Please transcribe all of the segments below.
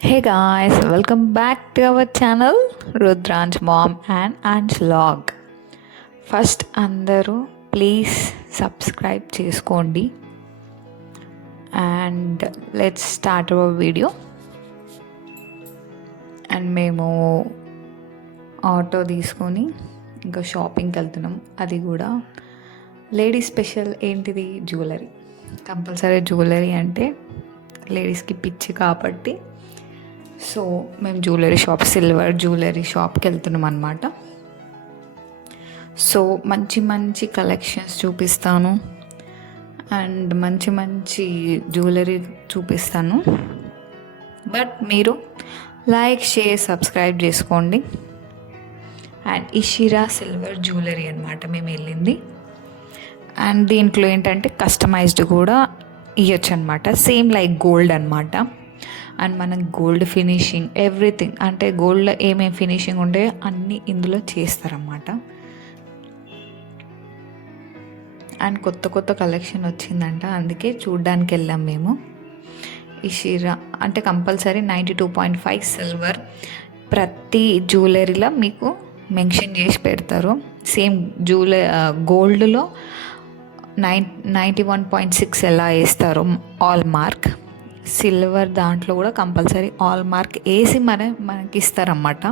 Hey guys, welcome back to our channel Rudran's Mom and Aunt's Vlog. First అందరూ please subscribe చేసుకోండి and let's start our video. And మేము auto తీసుకొని ఇంకా షాపింగ్కి వెళ్తున్నాం. అది కూడా లేడీస్ స్పెషల్ ఏంటిది, జ్యువెలరీ. కంపల్సరీ జ్యువెలరీ అంటే లేడీస్కి పిచ్చి కాబట్టి సో మేము సిల్వర్ జ్యువెలరీ షాప్కి వెళ్తున్నాం అనమాట. సో మంచి మంచి కలెక్షన్స్ చూపిస్తాను అండ్ మంచి మంచి జ్యువెలరీ చూపిస్తాను. బట్ మీరు లైక్, షేర్, సబ్స్క్రైబ్ చేసుకోండి. అండ్ ఇషిరా సిల్వర్ జ్యువెలరీ అనమాట మేము వెళ్ళింది. అండ్ దీంట్లో ఏంటంటే కస్టమైజ్డ్ కూడా ఇవ్వచ్చు అనమాట, సేమ్ లైక్ గోల్డ్ అనమాట. అండ్ మనకు గోల్డ్ ఫినిషింగ్ ఎవ్రీథింగ్, అంటే గోల్డ్లో ఏమేమి ఫినిషింగ్ ఉండే అన్నీ ఇందులో చేస్తారన్నమాట. అండ్ కొత్త కొత్త కలెక్షన్ వచ్చిందంట, అందుకే చూడ్డానికి వెళ్ళాం మేము. ఈ షీరా అంటే కంపల్సరీ 92.5 సిల్వర్ ప్రతి జ్యువెలరీలో మీకు మెన్షన్ చేసి పెడతారు. సేమ్ గోల్డ్లో 91.6 ఎలా వేస్తారో ఆల్ మార్క్, సిల్వర్ దాంట్లో కూడా కంపల్సరీ ఆల్ మార్క్ వేసి మనకి ఇస్తారన్నమాట.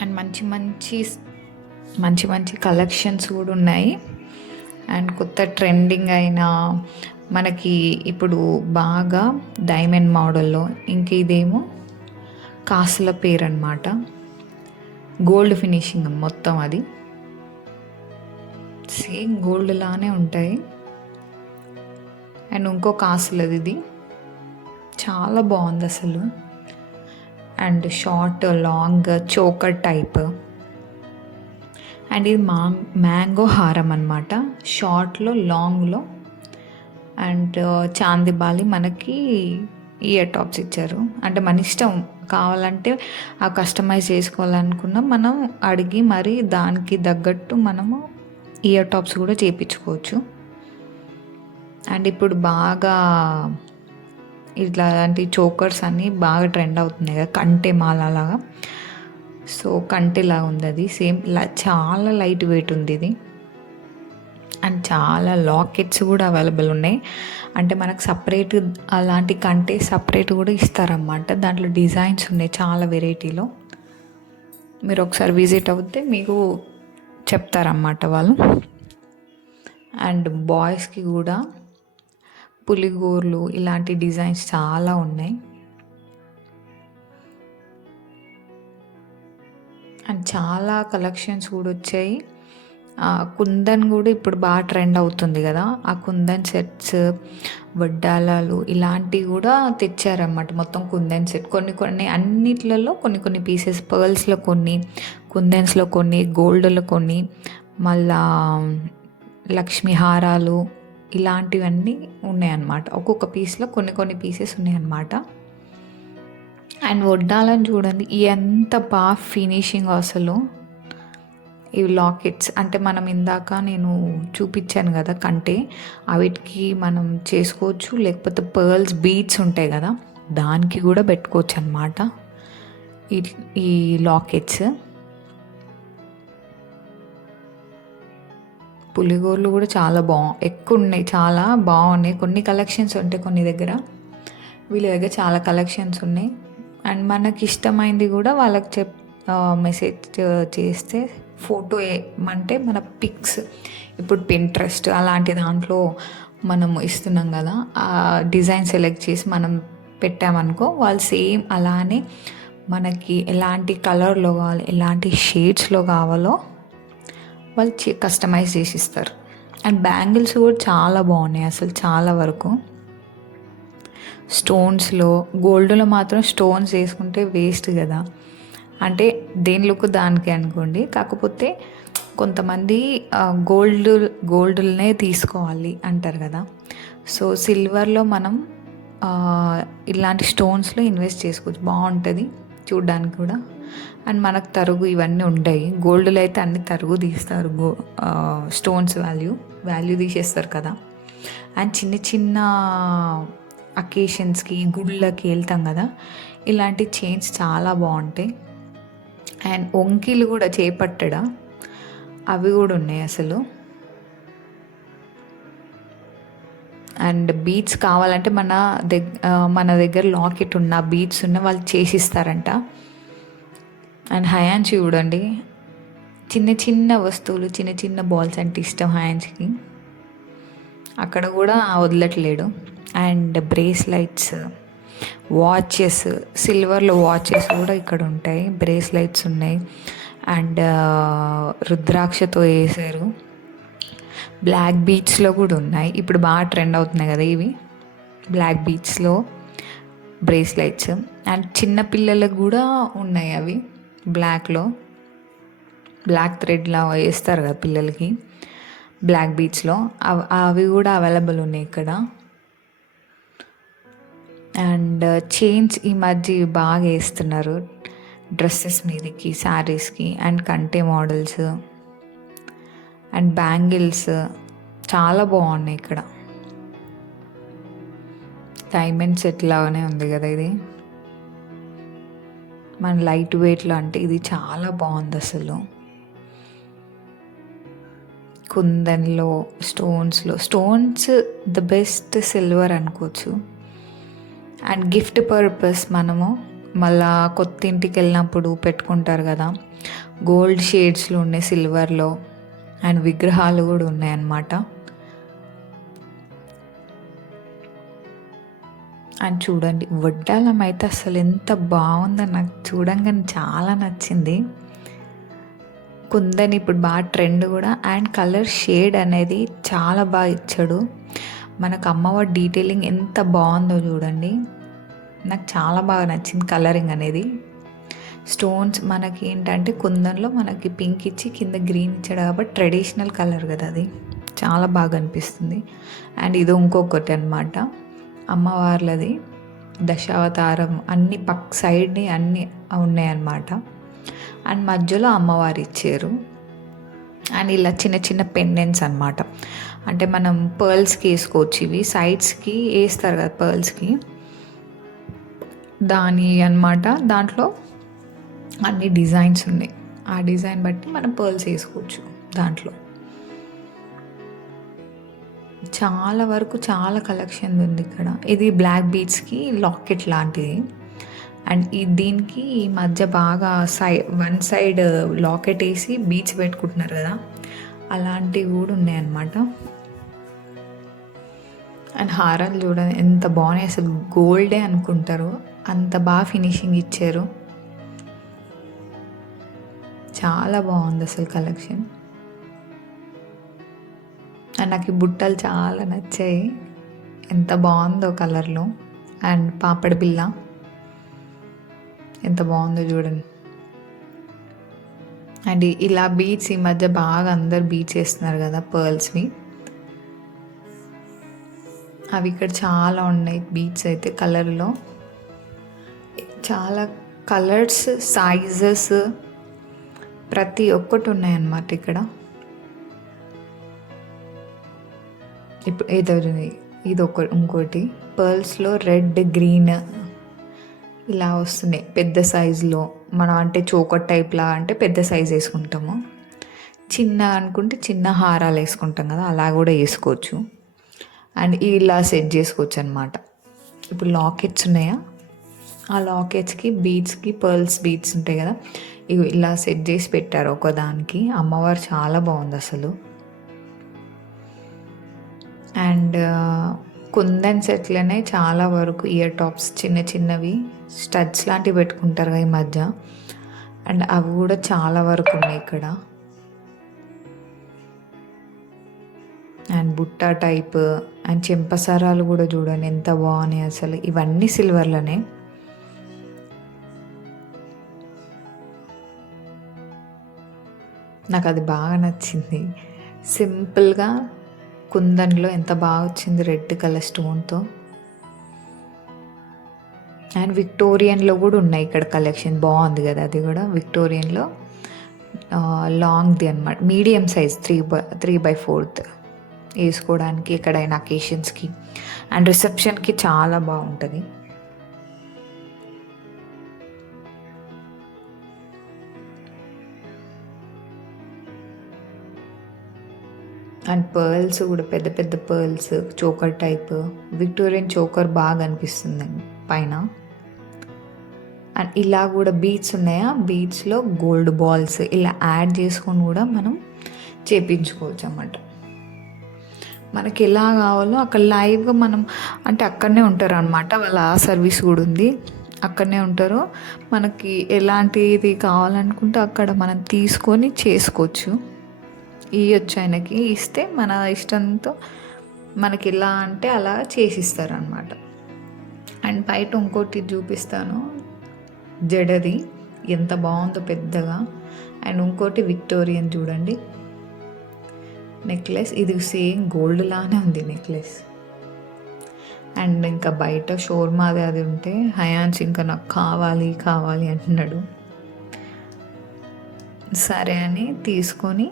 అండ్ మంచి మంచి కలెక్షన్స్ కూడా ఉన్నాయి. అండ్ కొత్త ట్రెండింగ్ అయిన మనకి ఇప్పుడు బాగా డైమండ్ మోడల్లో, ఇంక ఇదేమో కాసుల పేరు అనమాట, గోల్డ్ ఫినిషింగ్ మొత్తం. అది సేమ్ గోల్డ్ లానే ఉంటాయి. అండ్ ఇంకో కాసులది, ఇది చాలా బాగుంది అసలు. And short, long, choker type. And ఇది మ్యాంగో హారం అనమాట, షార్ట్లో, లాంగ్లో. అండ్ చాందిబాలి మనకి ఇయర్ టాప్స్ ఇచ్చారు. అంటే మన ఇష్టం, కావాలంటే ఆ కస్టమైజ్ చేసుకోవాలనుకున్నా మనం అడిగి మరి దానికి తగ్గట్టు మనము ఇయర్ టాప్స్ కూడా చేయించుకోవచ్చు. అండ్ ఇప్పుడు బాగా ఇట్లాంటి చోకర్స్ అన్నీ బాగా ట్రెండ్ అవుతున్నాయి కదా, కంటె మాలలాగా. సో కంటెలాగా ఉంది అది, సేమ్ చాలా లైట్ వెయిట్ ఉంది ఇది. అండ్ చాలా లాకెట్స్ కూడా అవైలబుల్ ఉన్నాయి. అంటే మనకు సపరేట్ అలాంటి కంటే సపరేట్ కూడా ఇస్తారన్నమాట. దాంట్లో డిజైన్స్ ఉన్నాయి చాలా వెరైటీలో. మీరు ఒకసారి విజిట్ అవుతే మీకు చెప్తారన్నమాట వాళ్ళు. అండ్ బాయ్స్కి కూడా పులిగోర్లు ఇలాంటి డిజైన్స్ చాలా ఉన్నాయి. అండ్ చాలా కలెక్షన్స్ కూడా వచ్చాయి. కుందన్ కూడా ఇప్పుడు బాగా ట్రెండ్ అవుతుంది కదా, ఆ కుందన్ సెట్స్, వడ్డాలాలు ఇలాంటివి కూడా తెచ్చారన్నమాట. మొత్తం కుందన్ సెట్ కొన్ని అన్నిట్లలో కొన్ని పీసెస్, పర్ల్స్లో కొన్ని, కుందన్స్లో కొన్ని, గోల్డ్లో కొన్ని, మళ్ళా లక్ష్మీ హారాలు ఇలాంటివన్నీ ఉన్నాయన్నమాట. ఒక్కొక్క పీస్లో కొన్ని పీసెస్ ఉన్నాయన్నమాట. అండ్ వడ్డాలని చూడండి ఎంత బాగా ఫినిషింగ్ అసలు. ఇవి లాకెట్స్ అంటే మనం ఇందాక నేను చూపించాను కదా కంటే, వీటికి మనం చేసుకోవచ్చు. లేకపోతే పర్ల్స్ బీడ్స్ ఉంటాయి కదా, దానికి కూడా పెట్టుకోవచ్చు అనమాట ఈ లాకెట్స్. పులిగోర్లు కూడా చాలా ఎక్కువ ఉన్నాయి, చాలా బాగున్నాయి. కొన్ని కలెక్షన్స్ ఉంటాయి కొన్ని దగ్గర, వీళ్ళ దగ్గర చాలా కలెక్షన్స్ ఉన్నాయి. అండ్ మనకి ఇష్టమైంది కూడా వాళ్ళకి మెసేజ్ చేస్తే ఫోటో ఏమంటే మన పిక్స్, ఇప్పుడు పింట్రెస్ట్ అలాంటి దాంట్లో మనం ఇస్తున్నాం కదా, ఆ డిజైన్ సెలెక్ట్ చేసి మనం పెట్టామనుకో, వాళ్ళు సేమ్ అలానే మనకి ఎలాంటి కలర్లో కావాలి, ఎలాంటి షేడ్స్లో కావాలో వాళ్ళు కస్టమైజ్ చేసి ఇస్తారు. అండ్ బ్యాంగిల్స్ కూడా చాలా బాగున్నాయి అసలు, చాలా వరకు. స్టోన్స్లో, గోల్డ్లో మాత్రం స్టోన్స్ వేసుకుంటే వేస్ట్ కదా, అంటే దేని లుక్ దానికి అనుకోండి. కాకపోతే కొంతమంది గోల్డ్నే తీసుకోవాలి అంటారు కదా. సో సిల్వర్లో మనం ఇలాంటి స్టోన్స్లో ఇన్వెస్ట్ చేసుకోవచ్చు, బాగుంటుంది చూడ్డానికి కూడా. అండ్ మనకు తరుగు ఇవన్నీ ఉంటాయి. గోల్డ్లో అయితే అన్ని తరుగు తీస్తారు, స్టోన్స్ వాల్యూ తీసేస్తారు కదా. అండ్ చిన్న అకేషన్స్కి గుళ్ళకి వెళ్తాం కదా, ఇలాంటి చైన్స్ చాలా బాగుంటాయి. అండ్ వంకీలు కూడా చేపట్టడా అవి కూడా ఉన్నాయి అసలు. అండ్ బీట్స్ కావాలంటే మన దగ్గర లాకెట్ ఉన్న బీట్స్ ఉన్న వాళ్ళు చేసిస్తారంట. అండ్ హయాన్షి చూడండి, చిన్న చిన్న వస్తువులు, చిన్న చిన్న బాల్స్ అంటే ఇష్టం హయాన్షికి, అక్కడ కూడా వదలట్లేడు. అండ్ బ్రేస్లైట్స్, వాచెస్, సిల్వర్లో వాచెస్ కూడా ఇక్కడ ఉంటాయి, బ్రేస్లైట్స్ ఉన్నాయి. అండ్ రుద్రాక్షతో వేసారు. బ్లాక్ బీచ్లో కూడా ఉన్నాయి, ఇప్పుడు బాగా ట్రెండ్ అవుతున్నాయి కదా ఇవి, బ్లాక్ బీచ్లో బ్రేస్లైట్స్. అండ్ చిన్న పిల్లలకు కూడా ఉన్నాయి అవి బ్లాక్లో, బ్లాక్ థ్రెడ్లా వేస్తారు కదా పిల్లలకి బ్లాక్ బీచ్లో, అవి కూడా అవైలబుల్ ఉన్నాయి ఇక్కడ. అండ్ చైన్స్ ఈ మధ్య బాగా వేస్తున్నారు డ్రెస్సెస్ మీదకి, శారీస్కి. అండ్ కంటే మోడల్స్ అండ్ బ్యాంగిల్స్ చాలా బాగున్నాయి ఇక్కడ. డైమండ్ సెట్ లాగానే ఉంది కదా ఇది, మన లైట్ వెయిట్లో, అంటే ఇది చాలా బాగుంది అసలు. కుందన్లో, స్టోన్స్ ద బెస్ట్ సిల్వర్ అనుకోవచ్చు. అండ్ గిఫ్ట్ పర్పస్ మనము మళ్ళా కొత్త ఇంటికి వెళ్ళినప్పుడు పెట్టుకుంటారు కదా, గోల్డ్ షేడ్స్లో ఉన్నాయి సిల్వర్లో. అండ్ విగ్రహాలు కూడా ఉన్నాయన్నమాట. అండ్ చూడండి వడ్డాలం అయితే అసలు ఎంత బాగుందో, నాకు చూడంగానే చాలా నచ్చింది. కుందని ఇప్పుడు బాగా ట్రెండ్ కూడా. అండ్ కలర్ షేడ్ అనేది చాలా బాగా ఇచ్చాడు మనకు. అమ్మవారి డీటెయిలింగ్ ఎంత బాగుందో చూడండి, నాకు చాలా బాగా నచ్చింది కలరింగ్ అనేది. స్టోన్స్ మనకి ఏంటంటే కుందన్లో మనకి పింక్ ఇచ్చి కింద గ్రీన్ ఇచ్చాడు కాబట్టి ట్రెడిషనల్ కలర్ కదా, అది చాలా బాగా అనిపిస్తుంది. అండ్ ఇది ఇంకొకటి అనమాట, అమ్మవార్లది దశావతారం అన్ని సైడ్ని అన్నీ ఉన్నాయన్నమాట. అండ్ మధ్యలో అమ్మవారు ఇచ్చారు. అండ్ ఇలా చిన్న చిన్న పెండెంట్స్ అనమాట, అంటే మనం పర్ల్స్కి వేసుకోవచ్చు, ఇవి సైడ్స్కి వేస్తారు కదా పర్ల్స్కి, దాని అన్నమాట. దాంట్లో అన్ని డిజైన్స్ ఉన్నాయి, ఆ డిజైన్ బట్టి మనం పర్ల్స్ వేసుకోవచ్చు దాంట్లో. చాలా వరకు చాలా కలెక్షన్ ఉంది ఇక్కడ. ఇది బ్లాక్ బీడ్స్కి లాకెట్ లాంటిది. అండ్ దీనికి ఈ మధ్య బాగా వన్ సైడ్ లాకెట్ వేసి బీడ్స్ పెట్టుకుంటున్నారు కదా, అలాంటివి కూడా ఉన్నాయన్నమాట. అండ్ హారాలు చూడండి ఎంత బాగున్నాయి, అసలు గోల్డే అనుకుంటారు, అంత బాగా ఫినిషింగ్ ఇచ్చారు. చాలా బాగుంది అసలు కలెక్షన్. అండ్ నాకు ఈ బుట్టలు చాలా నచ్చాయి, ఎంత బాగుందో కలర్లో. అండ్ పాపడి బిళ్ళ ఎంత బాగుందో చూడండి. అండ్ ఇలా బీడ్స్ ఈ మధ్య బాగా అందరు బీడ్స్ వేస్తున్నారు కదా పర్ల్స్వి, అవి ఇక్కడ చాలా ఉన్నాయి బీడ్స్ అయితే కలర్లో. చాలా కలర్స్, సైజెస్ ప్రతి ఒక్కటి ఉన్నాయన్నమాట ఇక్కడ. ఇప్పుడు ఇది ఇంకోటి పర్ల్స్లో రెడ్, గ్రీన్ ఇలా వస్తున్నాయి పెద్ద సైజులో. మనం అంటే చోకర్ టైప్లా అంటే పెద్ద సైజ్ వేసుకుంటాము, చిన్న అనుకుంటే చిన్న హారాలు వేసుకుంటాం కదా, అలా కూడా వేసుకోవచ్చు. అండ్ ఇలా సెట్ చేసుకోవచ్చు అనమాట. ఇప్పుడు లాకెట్స్ ఉన్నాయా, ఆ లాకెట్స్కి బీడ్స్కి పర్ల్స్ బీడ్స్ ఉంటాయి కదా, ఇవి ఇలా సెట్ చేసి పెట్టారు ఒకదానికి. అమ్మవారు చాలా బాగుంది అసలు. అండ్ కుందన్ సెట్లనే చాలా వరకు ఇయర్ టాప్స్ చిన్న చిన్నవి స్టడ్స్ లాంటివి పెట్టుకుంటారు కదా ఈ మధ్య, అండ్ అవి కూడా చాలా వరకు ఉన్నాయి ఇక్కడ. అండ్ బుట్ట టైప్ అండ్ చెంపసరాలు కూడా చూడండి ఎంత బాగున్నాయి అసలు. ఇవన్నీ సిల్వర్లోనే. నాకు అది బాగా నచ్చింది, సింపుల్గా కుందన్లో ఎంత బాగా వచ్చింది రెడ్ కలర్ స్టోన్తో. అండ్ విక్టోరియన్లో కూడా ఉన్నాయి ఇక్కడ కలెక్షన్, బాగుంది కదా అది కూడా. విక్టోరియన్లో లాంగ్ది అనమాట, మీడియం సైజ్ 3/4 వేసుకోవడానికి ఎక్కడైనా అకేషన్స్కి. అండ్ రిసెప్షన్కి చాలా బాగుంటుంది. అండ్ పర్ల్స్ కూడా పెద్ద పెద్ద pearls, choker type, Victorian choker బాగా అనిపిస్తుందండి పైన. అండ్ ఇలా కూడా బీడ్స్ ఉన్నాయా, బీడ్స్లో గోల్డ్ బాల్స్ ఇలా యాడ్ చేసుకొని కూడా మనం చేపించుకోవచ్చు అన్నమాట. మనకి ఎలా కావాలో అక్కడ లైవ్గా మనం అంటే అక్కడనే ఉంటారు అనమాట, వాళ్ళ ఆ సర్వీస్ కూడా ఉంది, అక్కడనే ఉంటారు. మనకి ఎలాంటిది కావాలనుకుంటే అక్కడ మనం తీసుకొని చేసుకోవచ్చు. ఇవ్వచ్చు ఆయనకి, ఇస్తే మన ఇష్టంతో మనకి ఎలా అంటే అలా చేసిస్తారనమాట. అండ్ బయట ఇంకోటి చూపిస్తాను, జడది ఎంత బాగుందో పెద్దగా. అండ్ ఇంకోటి విక్టోరియన్ చూడండి నెక్లెస్, ఇది సేమ్ గోల్డ్ లానే ఉంది నెక్లెస్. అండ్ ఇంకా బయట షోర్మాది అది ఉంటే హయాన్స్ ఇంకా నాకు కావాలి కావాలి అంటున్నాడు. సరే అని తీసుకొని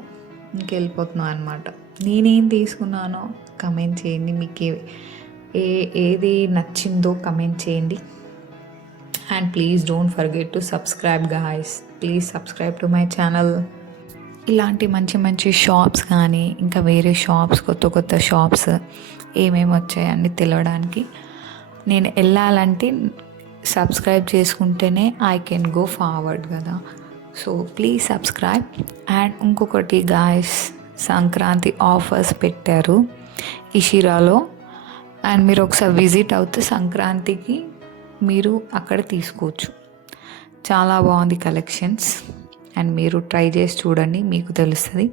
ఇంకెళ్ళిపోతున్నాను అనమాట. నేనేం తీసుకున్నానో కమెంట్ చేయండి, మీకు ఏది నచ్చిందో కమెంట్ చేయండి. And please don't forget to subscribe guys, please subscribe to my channel. ఇలాంటి మంచి మంచి షాప్స్ కానీ ఇంకా వేరే షాప్స్, కొత్త కొత్త షాప్స్ ఏమేమి వచ్చాయని తెలియడానికి నేను వెళ్ళాలంటే సబ్స్క్రైబ్ చేసుకుంటేనే ఐ కెన్ గో ఫార్వర్డ్ కదా. So please subscribe. అండ్ ఇంకొకటి గాయస్, సంక్రాంతి ఆఫర్స్ పెట్టారు ఇషిరాలో. అండ్ మీరు ఒకసారి విజిట్ అవుతే సంక్రాంతికి మీరు అక్కడ తీసుకోవచ్చు. చాలా బాగుంది కలెక్షన్స్. అండ్ మీరు ట్రై చేసి చూడండి, మీకు తెలుస్తుంది.